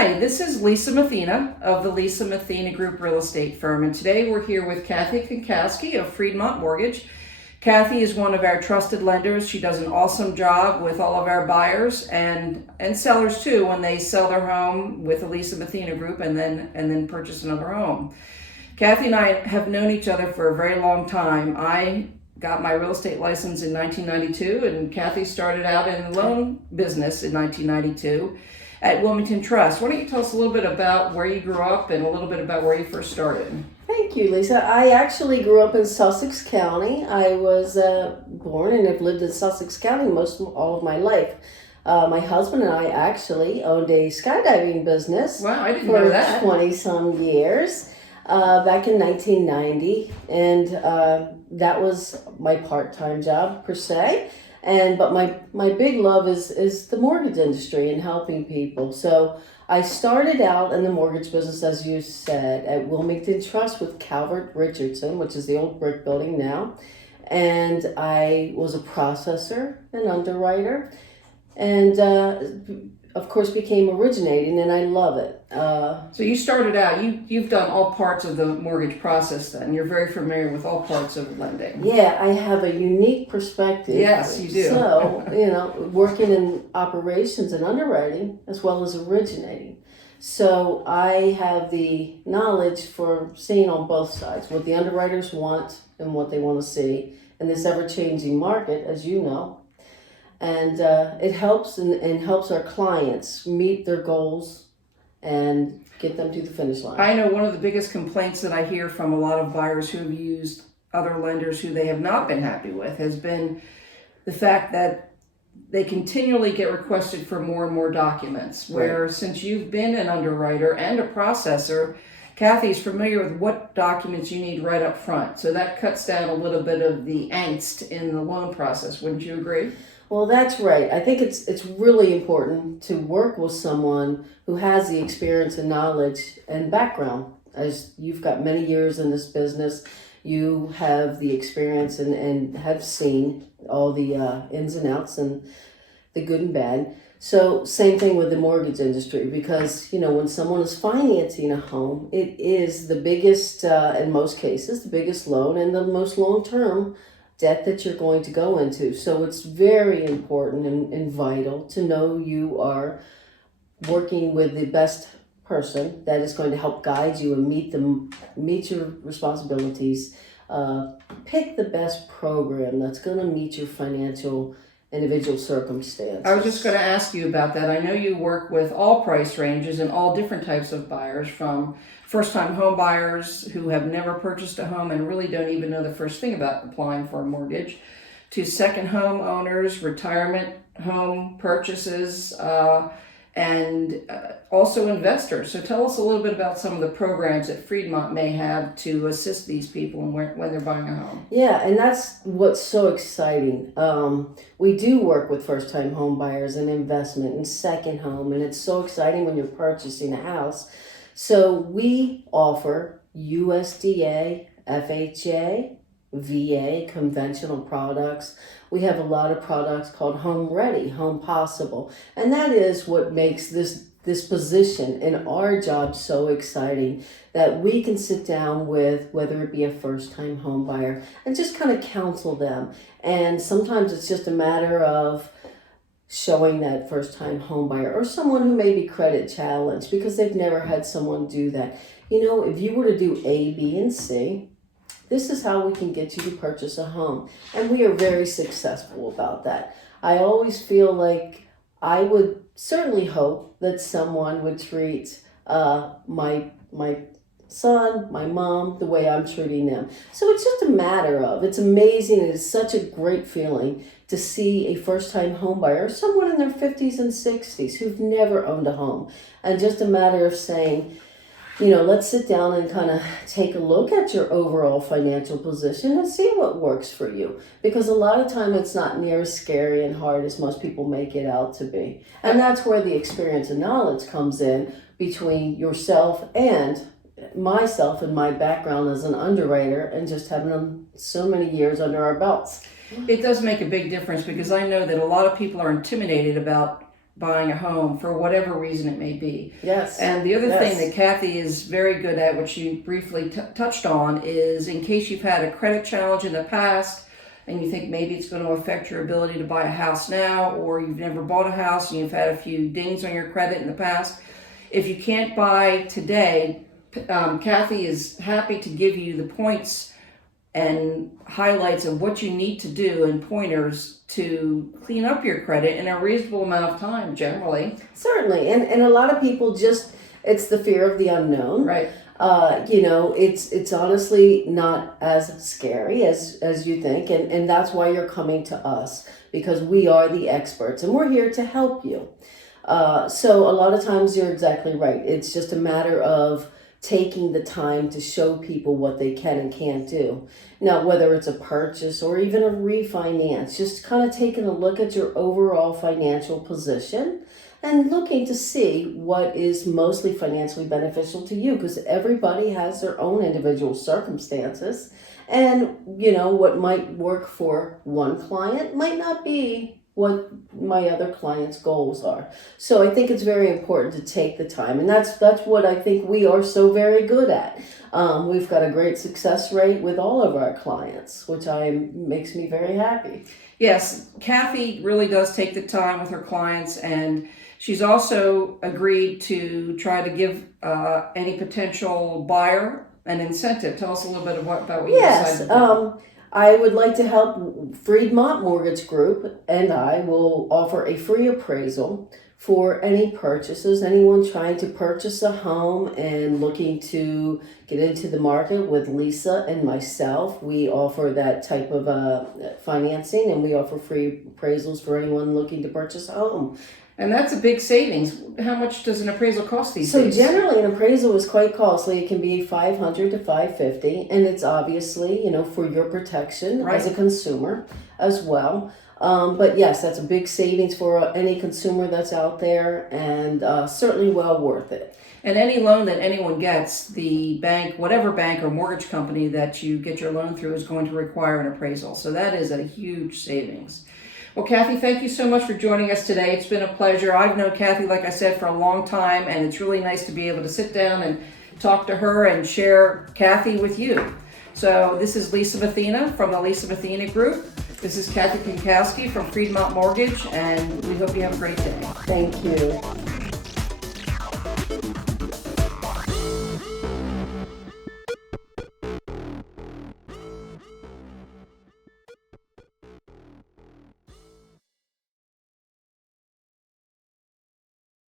Hi, this is Lisa Mathena of the Lisa Mathena Group Real Estate Firm, and today we're here with Kathy Kunkowski of Freedmont Mortgage. Kathy is one of our trusted lenders. She does an awesome job with all of our buyers and sellers too when they sell their home with the Lisa Mathena Group and then purchase another home. Kathy and I have known each other for a very long time. I got my real estate license in 1992, and Kathy started out in the loan business in 1992 at Wilmington Trust. Why don't you tell us a little bit about where you grew up and a little bit about where you first started? Thank you, Lisa. I actually grew up in Sussex County. I was born and have lived in Sussex County all of my life. My husband and I actually owned a skydiving business. Wow, I didn't know that. For 20-some years back in 1990. And that was my part-time job, per se. But my big love is the mortgage industry and helping people. So I started out in the mortgage business, as you said, at Wilmington Trust with Calvert Richardson, which is the old brick building now. And I was a processor and underwriter, and of course became originating, and I love it. So you started out, you've done all parts of the mortgage process then. You're very familiar with all parts of lending. Yeah, I have a unique perspective. Yes, you do. So, working in operations and underwriting as well as originating. So I have the knowledge for seeing on both sides what the underwriters want and what they want to see in this ever-changing market, as you know. And it helps and helps our clients meet their goals and get them to the finish line. I know one of the biggest complaints that I hear from a lot of buyers who have used other lenders who they have not been happy with has been the fact that they continually get requested for more and more documents. Where since you've been an underwriter and a processor, Kathy's familiar with what documents you need right up front. So that cuts down a little bit of the angst in the loan process. Wouldn't you agree? Well, that's right. I think it's really important to work with someone who has the experience and knowledge and background. As you've got many years in this business, you have the experience and have seen all the ins and outs and the good and bad. So same thing with the mortgage industry, because, when someone is financing a home, it is the biggest, in most cases, the biggest loan and the most long-term debt that you're going to go into. So it's very important and vital to know you are working with the best person that is going to help guide you and meet your responsibilities. Pick the best program that's going to meet your financial individual circumstances. I was just going to ask you about that. I know you work with all price ranges and all different types of buyers, from first-time home buyers who have never purchased a home and really don't even know the first thing about applying for a mortgage, to second home owners, retirement home purchases, and also investors. So tell us a little bit about some of the programs that Freedmont may have to assist these people when they're buying a home. Yeah, and that's what's so exciting. We do work with first-time home buyers and investment and second home, and it's so exciting when you're purchasing a house. So we offer USDA, FHA, VA, conventional products. We have a lot of products called Home Ready, Home Possible. And that is what makes this position in our job so exciting, that we can sit down with, whether it be a first-time home buyer, and just kind of counsel them. And sometimes it's just a matter of showing that first-time home buyer or someone who may be credit challenged because they've never had someone do that. If you were to do A, B, and C, this is how we can get you to purchase a home. And we are very successful about that. I always feel like I would certainly hope that someone would treat my son, my mom, the way I'm treating them. So it's just a matter of, it's amazing. It is such a great feeling to see a first-time home buyer, someone in their 50s and 60s who've never owned a home. And just a matter of saying, let's sit down and kind of take a look at your overall financial position and see what works for you. Because a lot of time it's not near as scary and hard as most people make it out to be. And that's where the experience and knowledge comes in between yourself and myself and my background as an underwriter and just having so many years under our belts. It does make a big difference, because I know that a lot of people are intimidated about buying a home for whatever reason it may be. Yes. And the other thing Yes. that Kathy is very good at, which you briefly touched on, is in case you've had a credit challenge in the past and you think maybe it's going to affect your ability to buy a house now, or you've never bought a house and you've had a few dings on your credit in the past. If you can't buy today, Kathy is happy to give you the points and highlights of what you need to do and pointers to clean up your credit in a reasonable amount of time, generally. Certainly. And a lot of people just, it's the fear of the unknown. Right. You know, it's honestly not as scary as you think. And that's why you're coming to us, because we are the experts and we're here to help you. So a lot of times you're exactly right. It's just a matter of taking the time to show people what they can and can't do. Now, whether it's a purchase or even a refinance, just kind of taking a look at your overall financial position and looking to see what is mostly financially beneficial to you, because everybody has their own individual circumstances. And, you know, what might work for one client might not be what my other clients' goals are. So I think it's very important to take the time, and that's what I think we are so very good at. We've got a great success rate with all of our clients, which makes me very happy. Yes, Kathy really does take the time with her clients, and she's also agreed to try to give any potential buyer an incentive. Tell us a little bit about what you decided to do. I would like to help Freedmont Mortgage Group, and I will offer a free appraisal for any purchases. Anyone trying to purchase a home and looking to get into the market with Lisa and myself, we offer that type of financing, and we offer free appraisals for anyone looking to purchase a home. And that's a big savings. How much does an appraisal cost these So days? generally, an appraisal is quite costly. It can be $500 to $550, and it's obviously, you know, for your protection Right. as a consumer as well. But yes, that's a big savings for any consumer that's out there, and certainly well worth it. And any loan that anyone gets, the bank, whatever bank or mortgage company that you get your loan through, is going to require an appraisal. So that is a huge savings. Well, Kathy, thank you so much for joining us today. It's been a pleasure. I've known Kathy, like I said, for a long time, and it's really nice to be able to sit down and talk to her and share Kathy with you. So this is Lisa Mathena from the Lisa Mathena Group. This is Kathy Kunkowski from Freedmont Mortgage, and we hope you have a great day. Thank you.